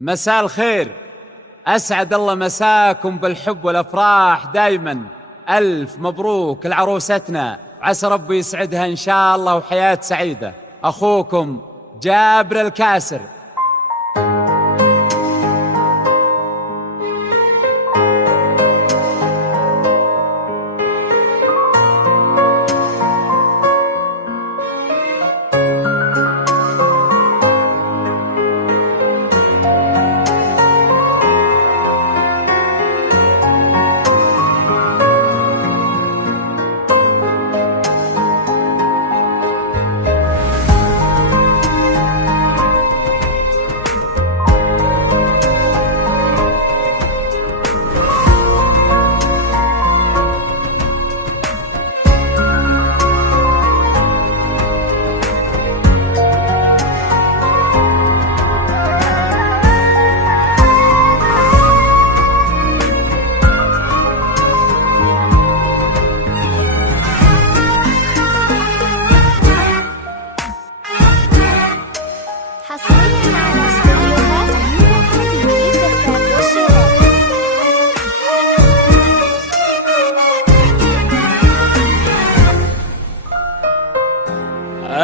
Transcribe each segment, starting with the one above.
مساء الخير، أسعد الله مساكم بالحب والأفراح دايما. ألف مبروك لعروستنا، عسى ربي يسعدها إن شاء الله وحياة سعيدة. أخوكم جابر الكاسر.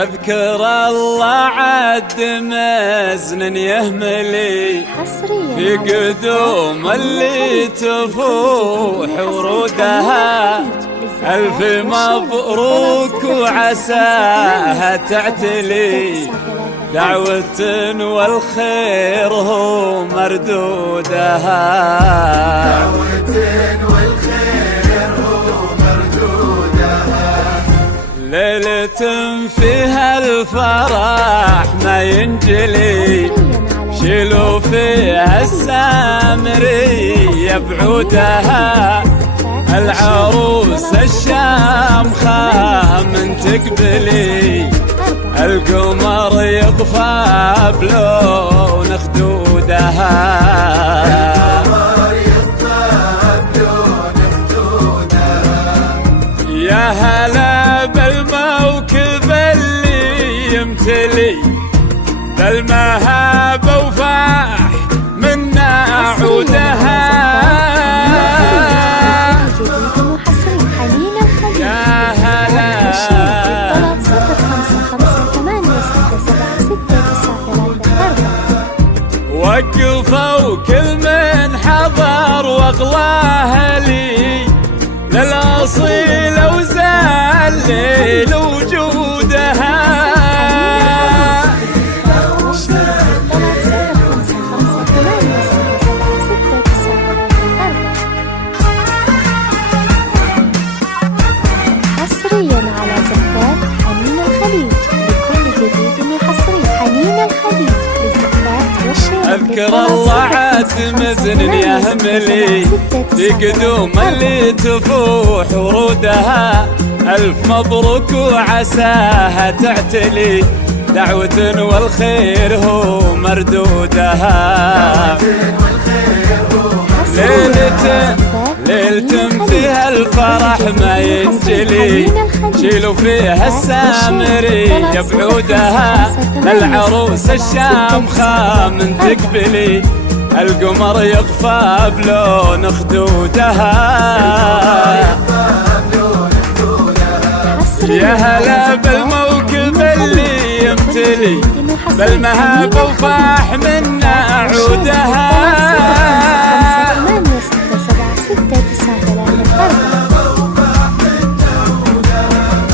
أذكر الله عد مزن يهملي في قدوم اللي تفوح ورودها. ألف مبروك وعساها تعتلي، دعوة والخير هو مردودها. ليلة فيها الفرح ما ينجلي، شيلوا فيها السامرية بعودها. العروس الشامخة من تقبلي، القمر يطفى بلون خدودها. يا هلا بالموكب اللي يمتلي، بالمهابة وفاح منا عودها. يا هلا وقفوا كل من حضر واغلاه لي، للأصيل وزال وجودها. حصريا على زفات حنين الخليج، لكل جديد وحصري. حنين الخليج للزفات والشيرات. أذكر الله عاد مزن يهملي، في قدوم اللي تفوح ورودها. ألف مبروك وعساها تعتلي، دعوة والخير هو مردودها. ليلة فيها الفرح ما ينجلي، شيلوا فيها السامرية بعودها. للعروس الشامخة من تقبلي، القمر يطفى بلون خدودها. يا هلا بالموكب اللي يمتلي، بالمهابة وفاح منا عودها.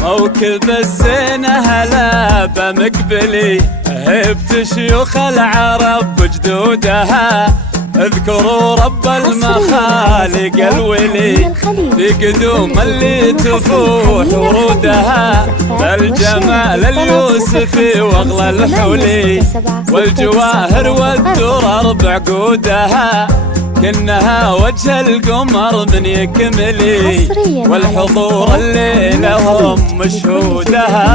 موكب الزينة هلا بمقبلي، هبت شيوخ العرب بجدودها. اذكروا رب المخالق الولي، في قدوم اللي تفوح ورودها. بالجمال اليوسفي واغلى الحولي، والجواهر والدرر بعقودها. كأنها وجه القمر من يكملي، والحضور الليلة هم مشهودها.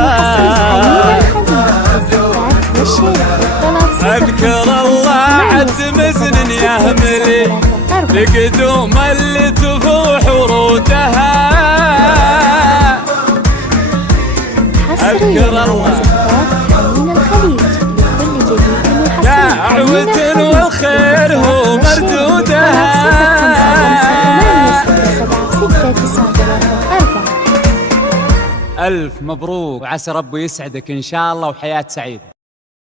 أذكر الله عد مزن يهملي، بقدوم اللي تفوح ورودها. أذكر الله دعوة والخير هو مردودها. ألف مبروك وعسى ربي يسعدك إن شاء الله وحياة سعيدة.